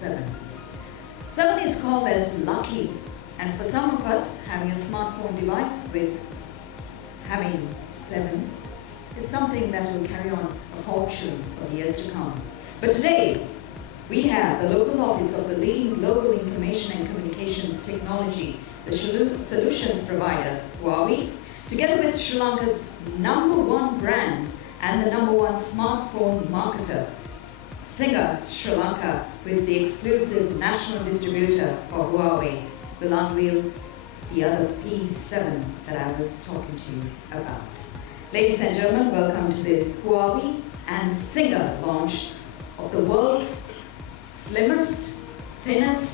7. 7 is called as lucky, and for some of us, having a smartphone device with having 7 is something that will carry on a fortune for the years to come. But today, we have the local office of the leading global information and communications technology, the solutions provider, Huawei, together with Sri Lanka's #1 brand and the #1 smartphone marketer, Singer Sri Lanka, who is the exclusive national distributor for Huawei, will unveil the other P7 that I was talking to you about. Ladies and gentlemen, welcome to the Huawei and Singer launch of the world's slimmest, thinnest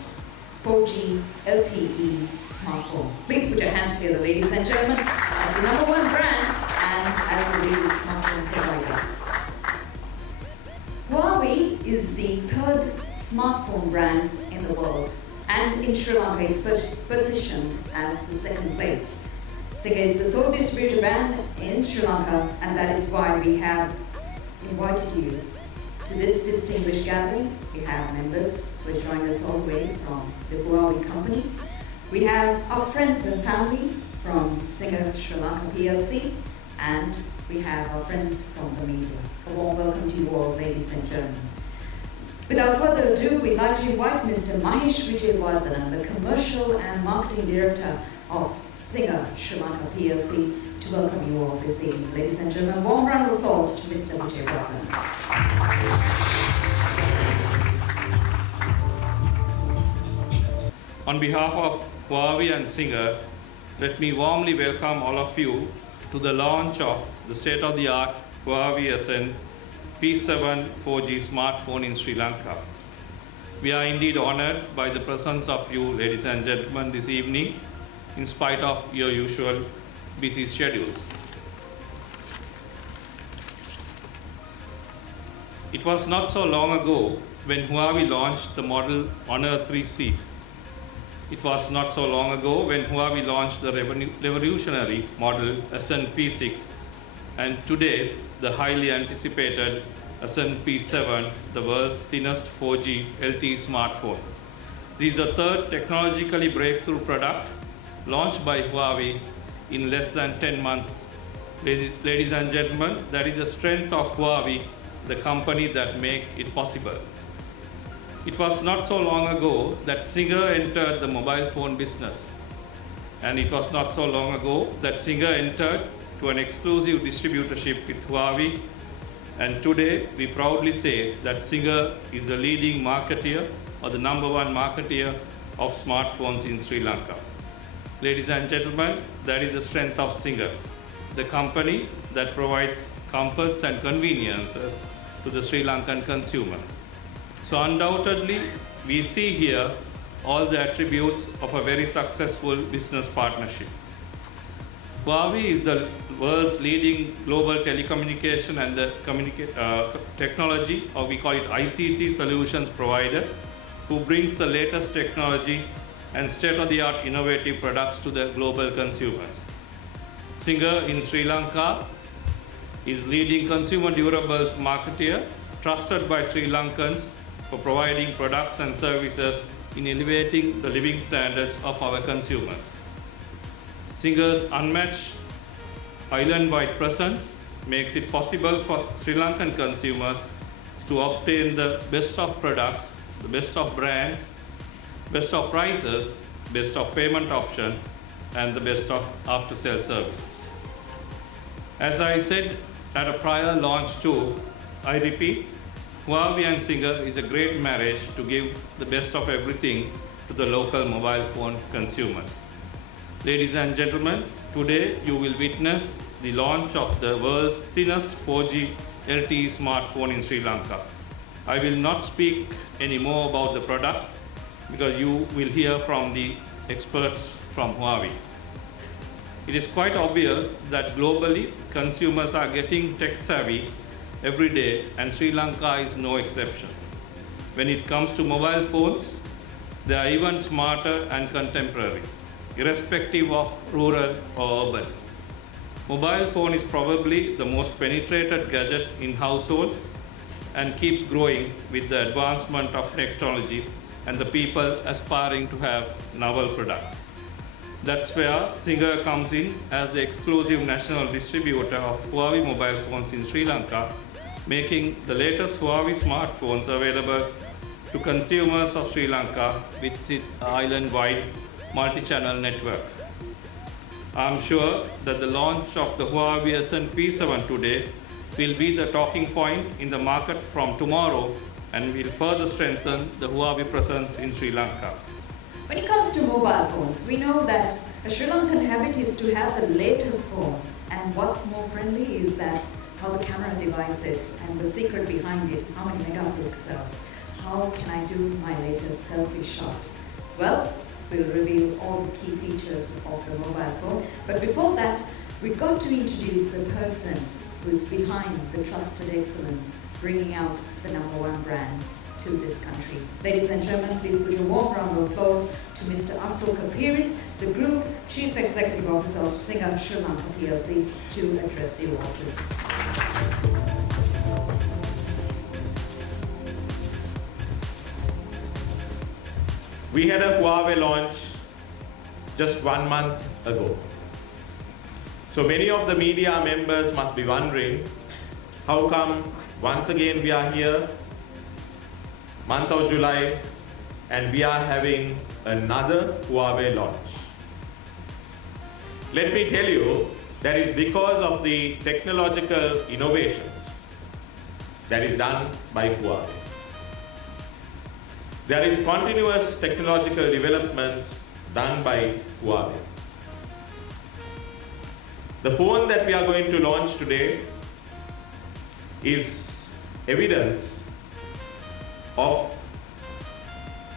4G LTE smartphone. Please put your hands together, ladies and gentlemen, as the #1 brand and as the leading smartphone provider. Huawei is the 3rd smartphone brand in the world, and in Sri Lanka it's positioned as the 2nd place. Singer is the sole distributor brand in Sri Lanka, and that is why we have invited you to this distinguished gathering. We have members who are joining us all the way from the Huawei company. We have our friends and family from Singer Sri Lanka PLC, and we have our friends from the media. A warm welcome to you all, ladies and gentlemen. Without further ado, we'd like to invite Mr. Mahesh Vijayawardena, the Commercial and Marketing Director of Singer Sri Lanka PLC, to welcome you all this evening. Ladies and gentlemen, warm round of applause to Mr. Vijayawardena. On behalf of Huawei and Singer, let me warmly welcome all of you to the launch of the state-of-the-art Huawei SN P7 4G smartphone in Sri Lanka. We are indeed honored by the presence of you, ladies and gentlemen, this evening, in spite of your usual busy schedules. It was not so long ago when Huawei launched the model Honor 3C. It was not so long ago when Huawei launched the revolutionary model SN P6, and today the highly anticipated SN P7, the world's thinnest 4G LTE smartphone. This is the 3rd technologically breakthrough product launched by Huawei in less than 10 months. Ladies and gentlemen, that is the strength of Huawei, the company that makes it possible. It was not so long ago that Singer entered the mobile phone business. And it was not so long ago that Singer entered to an exclusive distributorship with Huawei. And today, we proudly say that Singer is the leading marketeer or the #1 marketeer of smartphones in Sri Lanka. Ladies and gentlemen, that is the strength of Singer, the company that provides comforts and conveniences to the Sri Lankan consumer. So undoubtedly, we see here all the attributes of a very successful business partnership. Huawei is the world's leading global telecommunication and the technology, or we call it ICT solutions provider, who brings the latest technology and state-of-the-art innovative products to the global consumers. Singer in Sri Lanka is leading consumer durables marketeer, trusted by Sri Lankans for providing products and services in elevating the living standards of our consumers. Singer's unmatched island-wide presence makes it possible for Sri Lankan consumers to obtain the best of products, the best of brands, best of prices, best of payment option, and the best of after-sale services. As I said at a prior launch too, I repeat, Huawei and Singer is a great marriage to give the best of everything to the local mobile phone consumers. Ladies and gentlemen, today you will witness the launch of the world's thinnest 4G LTE smartphone in Sri Lanka. I will not speak any more about the product because you will hear from the experts from Huawei. It is quite obvious that globally consumers are getting tech savvy every day, and Sri Lanka is no exception. When it comes to mobile phones, they are even smarter and contemporary, irrespective of rural or urban. Mobile phone is probably the most penetrated gadget in households, and keeps growing with the advancement of technology and the people aspiring to have novel products. That's where Singer comes in as the exclusive national distributor of Huawei mobile phones in Sri Lanka, making the latest Huawei smartphones available to consumers of Sri Lanka with its island-wide multi-channel network. I'm sure that the launch of the Huawei P7 today will be the talking point in the market from tomorrow and will further strengthen the Huawei presence in Sri Lanka. When it comes to mobile phones, we know that a Sri Lankan habit is to have the latest phone. And what's more friendly is that how the camera device is and the secret behind it, how many megapixels, how can I do my latest selfie shot. Well, we'll reveal all the key features of the mobile phone. But before that, we've got to introduce the person who's behind the trusted excellence, bringing out the #1 brand to this country. Ladies and gentlemen, please put a warm round of applause to Mr. Asoka Piris, the Group Chief Executive Officer of Singer Sri Lanka PLC, to address you all, please. We had a Huawei launch just 1 month ago. So many of the media members must be wondering, how come once again we are here, month of July, and we are having another Huawei launch? Let me tell you, that is because of the technological innovations that is done by Huawei. There is continuous technological developments done by Huawei. The phone that we are going to launch today is evidence of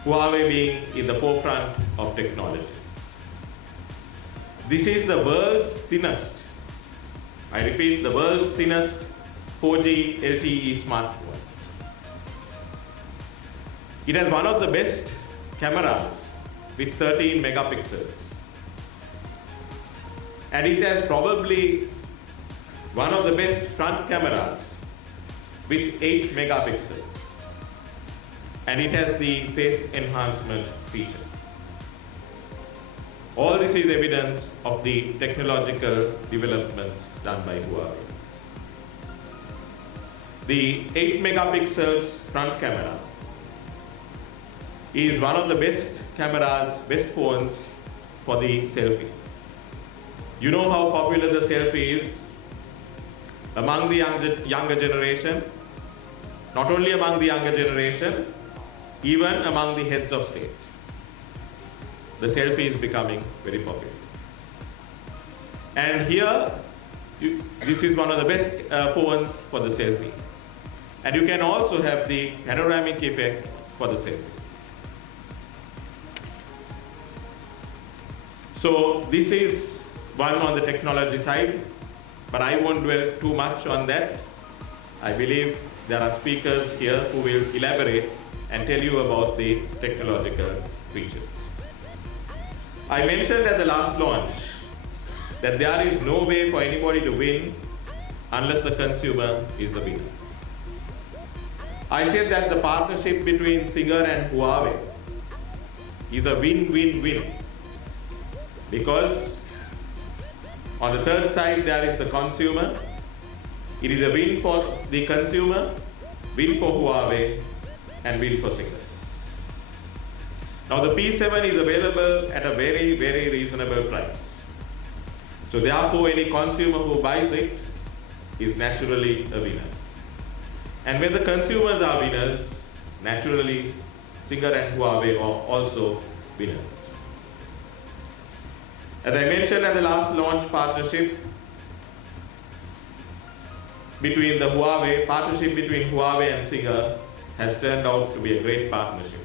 Huawei being in the forefront of technology. This is the world's thinnest, I repeat, the world's thinnest 4G LTE smartphone. It has one of the best cameras with 13 megapixels. And it has probably one of the best front cameras with 8 megapixels. And it has the face enhancement feature. All this is evidence of the technological developments done by Huawei. The 8 megapixels front camera is one of the best cameras, best phones for the selfie. You know how popular the selfie is among the younger generation, not only among the younger generation, even among the heads of state. The selfie is becoming very popular. And here, this is one of the best phones for the selfie. And you can also have the panoramic effect for the selfie. So this is one on the technology side, but I won't dwell too much on that. I believe there are speakers here who will elaborate and tell you about the technological features. I mentioned at the last launch that there is no way for anybody to win unless the consumer is the winner. I said that the partnership between Singer and Huawei is a win-win-win, because on the third side there is the consumer. It is a win for the consumer, win for Huawei, and win for Singer. Now the P7 is available at a very, very reasonable price. So therefore any consumer who buys it is naturally a winner. And when the consumers are winners, naturally Singer and Huawei are also winners. As I mentioned at the last launch, partnership between Huawei and Singer has turned out to be a great partnership.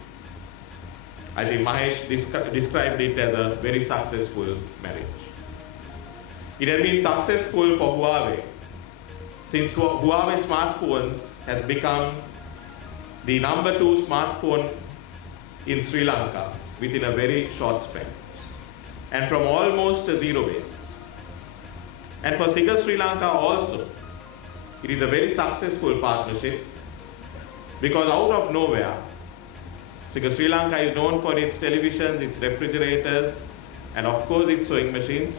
I think Mahesh described it as a very successful marriage. It has been successful for Huawei since Huawei smartphones has become the #2 smartphone in Sri Lanka within a very short span, and from almost a zero base. And for Singer Sri Lanka also, it is a very successful partnership Because out of nowhere, because Sri Lanka is known for its televisions, its refrigerators, and of course its sewing machines.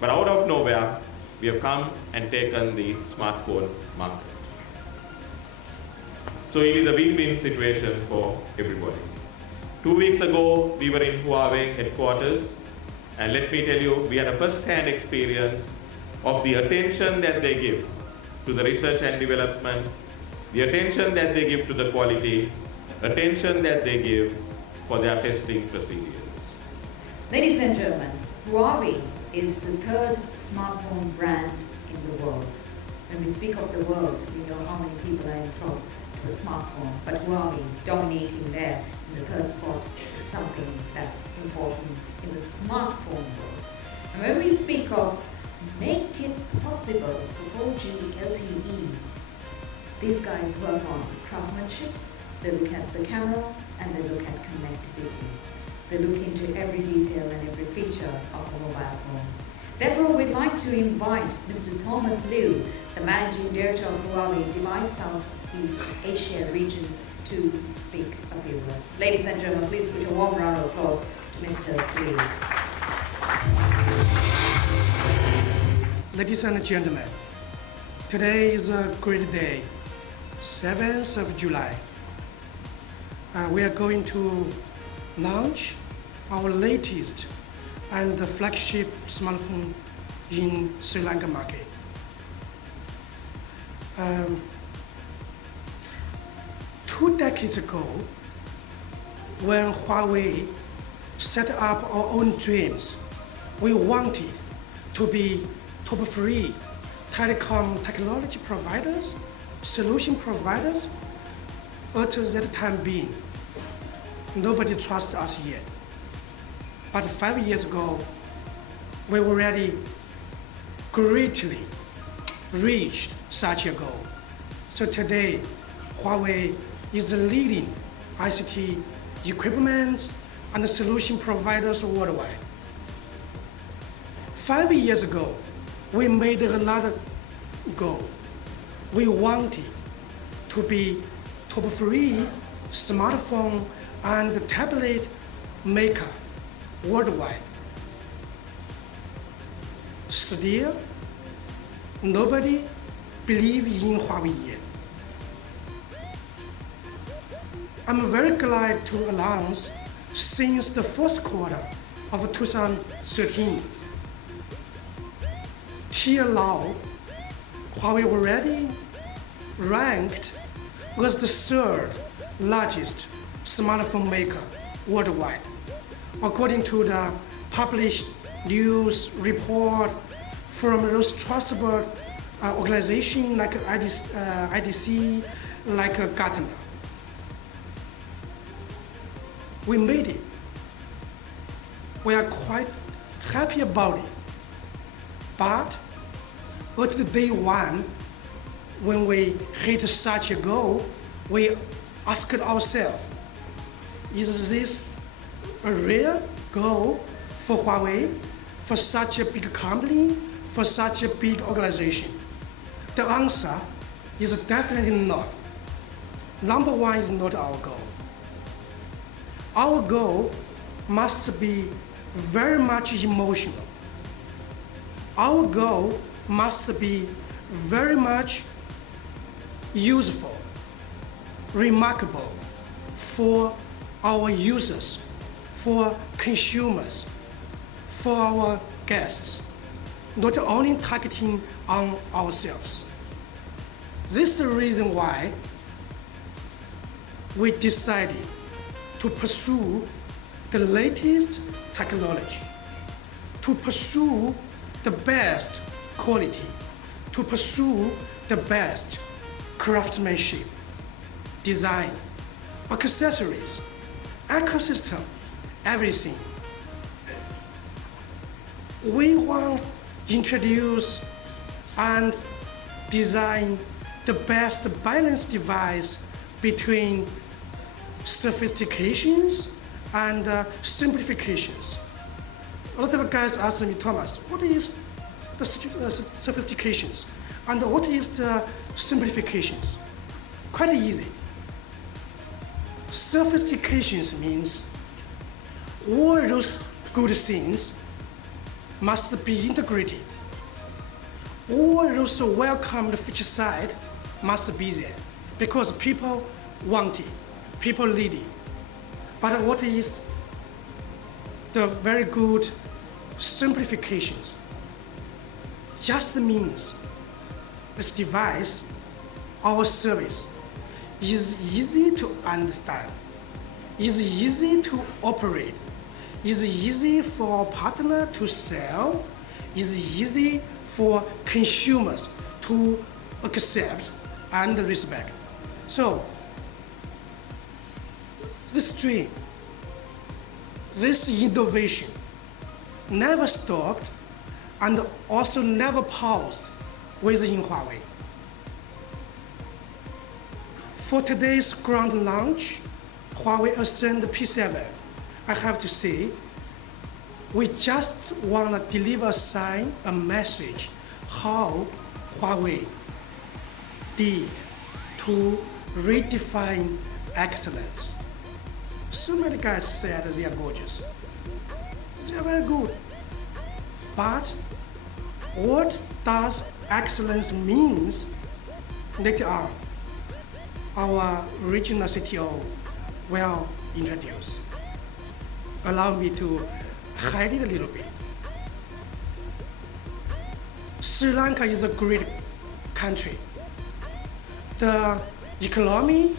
But out of nowhere, we have come and taken the smartphone market. So it is a win-win situation for everybody. 2 weeks ago, we were in Huawei headquarters, and let me tell you, we had a first-hand experience of the attention that they give to the research and development, the attention that they give to the quality, attention that they give for their testing procedures. Ladies and gentlemen, Huawei is the third smartphone brand in the world. When we speak of the world, we know how many people are enthralled to the smartphone, but Huawei dominating there in the third spot is something that's important in the smartphone world. And when we speak of make it possible for 4G LTE, these guys work on craftsmanship, they look at the camera, and they look at connectivity. They look into every detail and every feature of the mobile phone. Therefore, we'd like to invite Mr. Thomas Liu, the Managing Director of Huawei Device Southeast Asia region, to speak a few words. Ladies and gentlemen, please put a warm round of applause to Mr. Liu. Ladies and gentlemen, today is a great day, 7th of July. We are going to launch our latest and the flagship smartphone in Sri Lanka market. 2 decades ago, when Huawei set up our own dreams, we wanted to be top 3 telecom technology providers, solution providers. At that time being, nobody trusts us yet. But 5 years ago, we already greatly reached such a goal. So today, Huawei is the leading ICT equipment and solution providers worldwide. 5 years ago, we made another goal. We wanted to be top 3 smartphone and tablet maker worldwide. Still, nobody believes in Huawei yet. I'm very glad to announce since the first quarter of 2013, till now, Huawei already ranked as the 3rd largest smartphone maker worldwide, according to the published news report from those trustable organizations like IDC, like Gartner. We made it. We are quite happy about it. But at the day 1, when we hit such a goal, we asked ourselves, is this a real goal for Huawei, for such a big company, for such a big organization? The answer is definitely not. Number 1 is not our goal. Our goal must be very much emotional. Our goal must be very much useful, remarkable for our users, for consumers, for our guests, not only targeting on ourselves. This is the reason why we decided to pursue the latest technology, to pursue the best quality, to pursue the best craftsmanship, design, accessories, ecosystem, everything. We want to introduce and design the best balanced device between sophistications and simplifications. A lot of guys ask me, Thomas, what is the sophistications and what is the simplifications? Quite easy. Sophistication means all those good things must be integrated. All those welcomed feature side must be there because people want it, people need it. But what is the very good simplifications? Just means this device, our service, is easy to understand, is easy to operate, is easy for our partner to sell, is easy for consumers to accept and respect. So this trend, this innovation never stopped and also never paused within Huawei. For today's ground launch, Huawei Ascend P7, I have to say, we just want to deliver a message how Huawei did to redefine excellence. So many guys said they are gorgeous. They are very good. But what does excellence means? Later on, our regional CTO will introduce. Allow me to hide it a little bit. Sri Lanka is a great country. The economy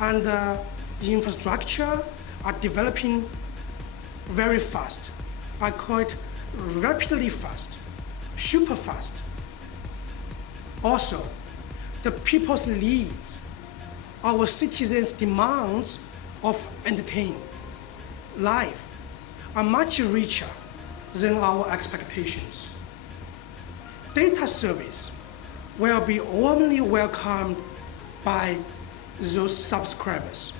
and the infrastructure are developing very fast. I call it rapidly fast, super fast. Also, the people's needs, our citizens' demands of entertainment, life are much richer than our expectations. Data service will be warmly welcomed by those subscribers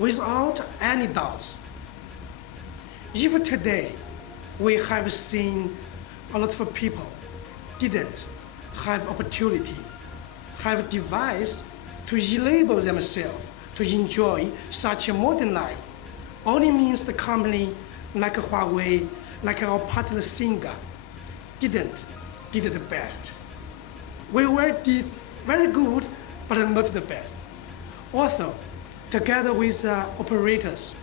without any doubts. Even today, we have seen a lot of people didn't have opportunity, have a device to enable themselves to enjoy such a modern life. Only means the company like Huawei, like our partner Singer, did the best. We did very good, but not the best. Also, together with operators,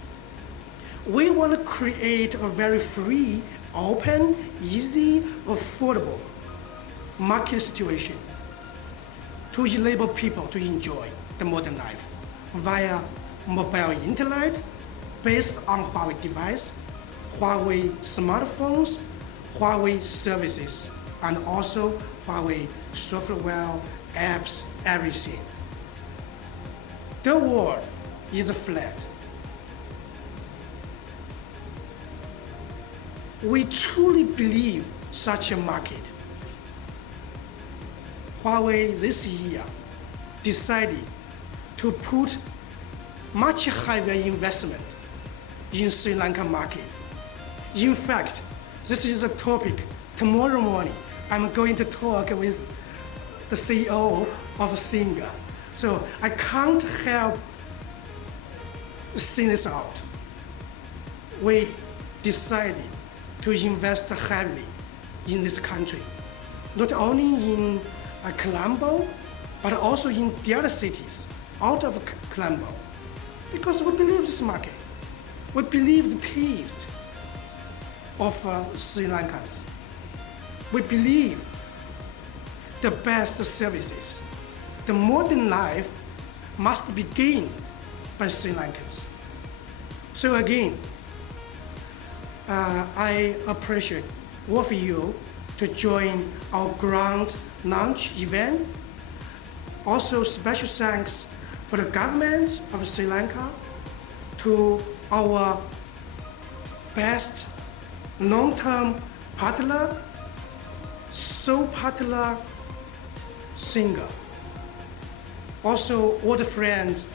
we want to create a very free, open, easy, affordable market situation to enable people to enjoy the modern life via mobile internet based on Huawei device, Huawei smartphones, Huawei services, and also Huawei software, apps, everything. The world is flat. We truly believe such a market. Huawei this year decided to put much higher investment in Sri Lanka market. In fact, this is a topic tomorrow morning. I'm going to talk with the CEO of Singer. So I can't help seeing this out. We decided to invest heavily in this country, not only in Colombo, but also in the other cities out of Colombo, because we believe this market. We believe the taste of Sri Lankans. We believe the best services. The modern life must be gained by Sri Lankans. So again, I appreciate all of you to join our ground launch event. Also, special thanks for the government of Sri Lanka, to our best long-term partner, so partner Singer. Also, all the friends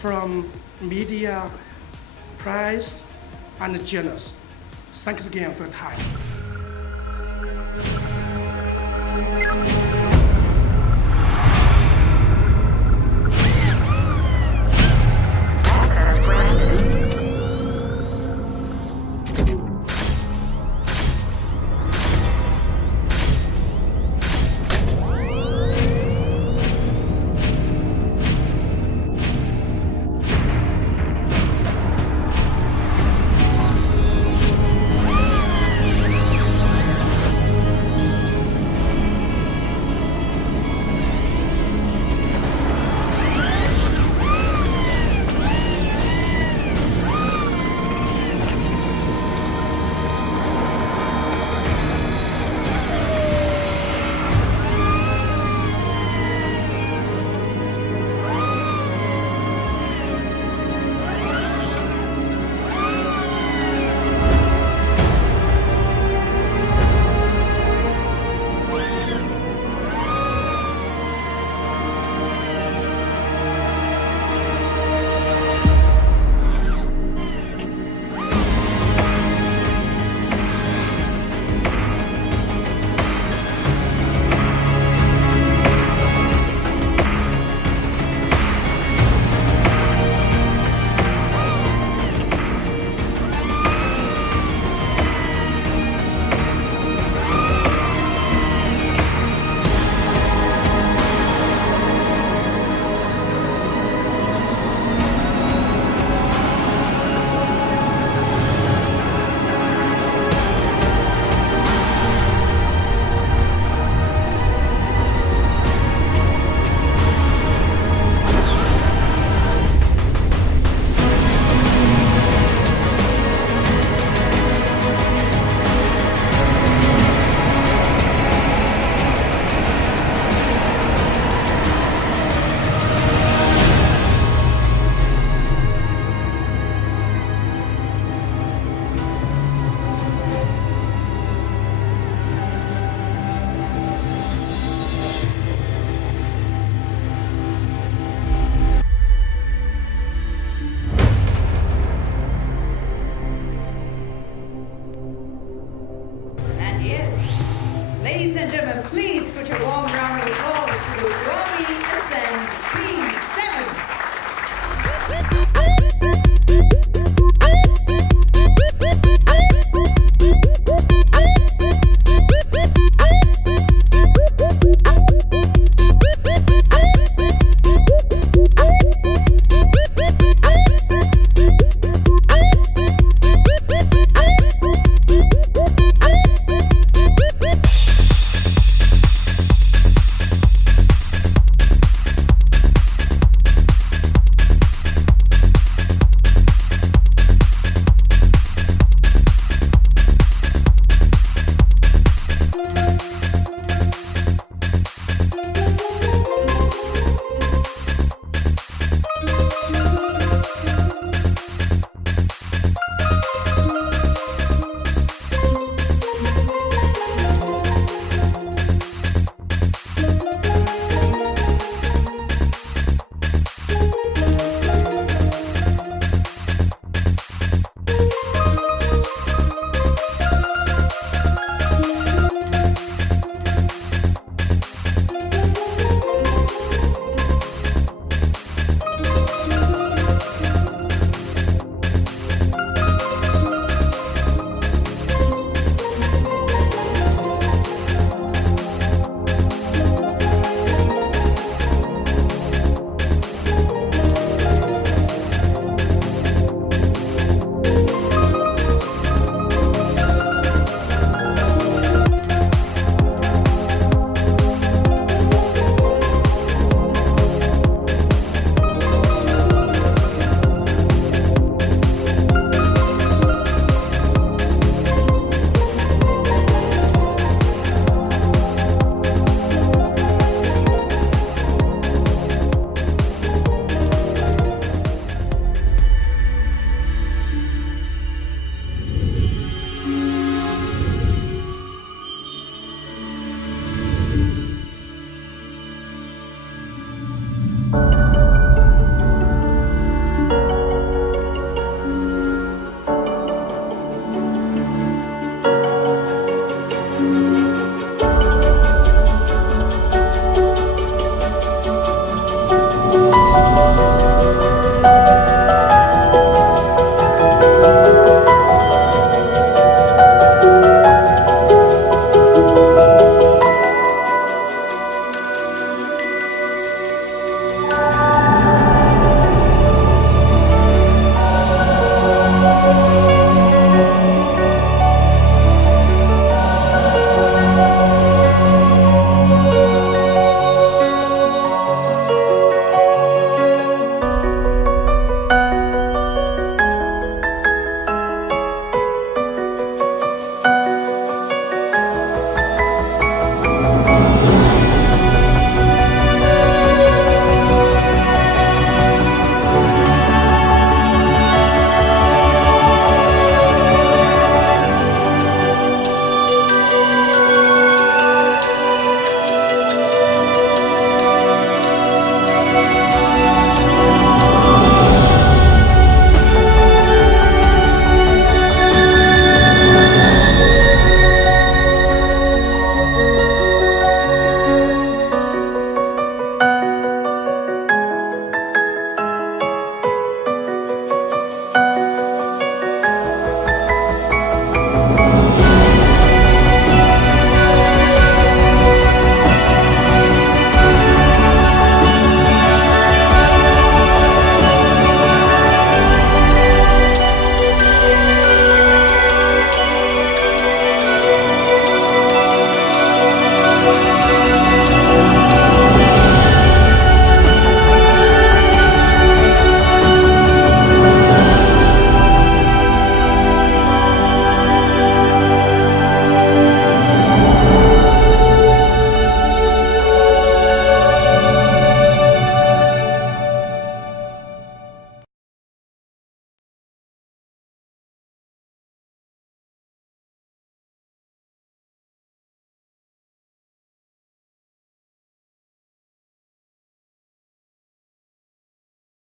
from media, press, and journals. Thanks again for your time.